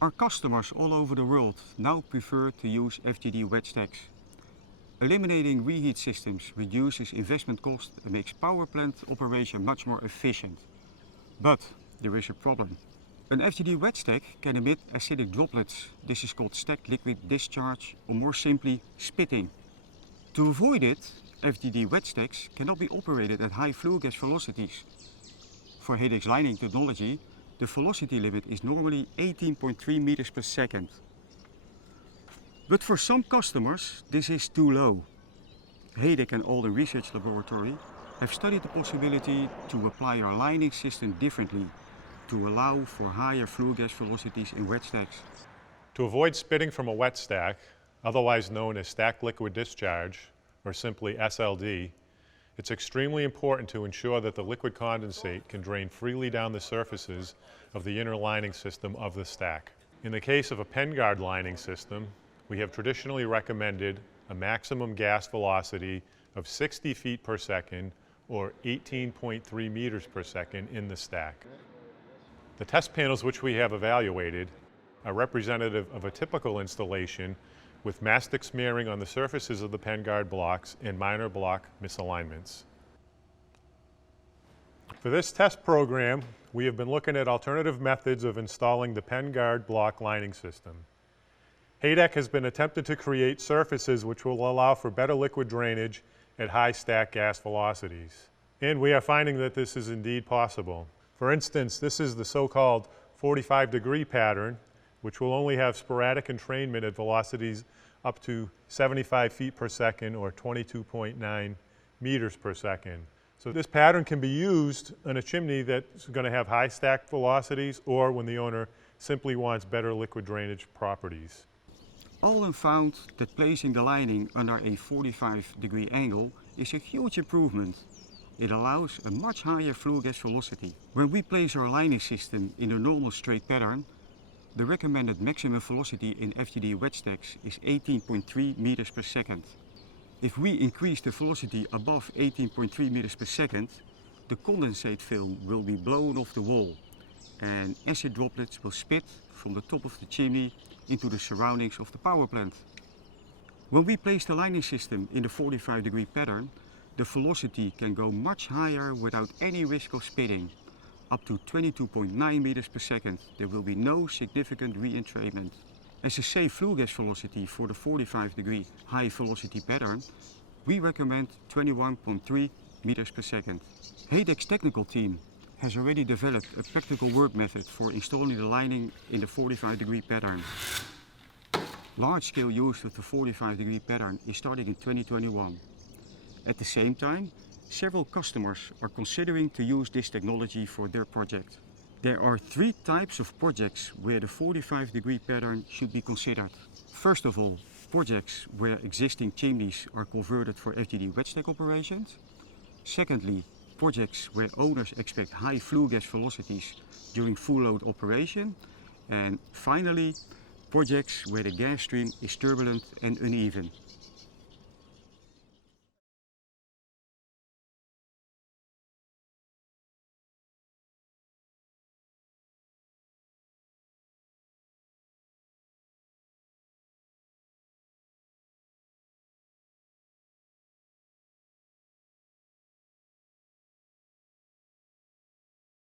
Our customers all over the world now prefer to use FGD wet stacks. Eliminating reheat systems reduces investment cost and makes power plant operation much more efficient. But there is a problem. An FGD wet stack can emit acidic droplets. This is called stacked liquid discharge, or more simply, spitting. To avoid it, FGD wet stacks cannot be operated at high flue gas velocities. For Hadek's lining technology, the velocity limit is normally 18.3 meters per second. But for some customers, this is too low. Hadek and Alden Research Laboratory have studied the possibility to apply our lining system differently to allow for higher flue gas velocities in wet stacks. To avoid spitting from a wet stack, otherwise known as stacked liquid discharge, or simply SLD, it's extremely important to ensure that the liquid condensate can drain freely down the surfaces of the inner lining system of the stack. In the case of a pen guard lining system, we have traditionally recommended a maximum gas velocity of 60 feet per second or 18.3 meters per second in the stack. The test panels which we have evaluated are representative of a typical installation with mastic smearing on the surfaces of the pen guard blocks and minor block misalignments. For this test program, we have been looking at alternative methods of installing the pen guard block lining system. Hadek has been attempted to create surfaces which will allow for better liquid drainage at high stack gas velocities. And we are finding that this is indeed possible. For instance, this is the so-called 45-degree pattern, which will only have sporadic entrainment at velocities up to 75 feet per second or 22.9 meters per second. So this pattern can be used in a chimney that's going to have high stack velocities or when the owner simply wants better liquid drainage properties. Alden found that placing the lining under a 45-degree angle is a huge improvement. It allows a much higher flue gas velocity. When we place our lining system in a normal straight pattern, the recommended maximum velocity in FGD wet stacks is 18.3 meters per second. If we increase the velocity above 18.3 meters per second, the condensate film will be blown off the wall and acid droplets will spit from the top of the chimney into the surroundings of the power plant. When we place the lining system in the 45-degree pattern, the velocity can go much higher without any risk of spitting. Up to 22.9 meters per second, there will be no significant re-entrainment. As a safe flue gas velocity for the 45-degree high velocity pattern, we recommend 21.3 meters per second. Hadek's technical team has already developed a practical work method for installing the lining in the 45-degree pattern. Large-scale use of the 45-degree pattern is starting in 2021. At the same time, several customers are considering to use this technology for their project. There are three types of projects where the 45-degree pattern should be considered. First of all, projects where existing chimneys are converted for FGD wet stack operations. Secondly, projects where owners expect high flue gas velocities during full load operation. And finally, projects where the gas stream is turbulent and uneven.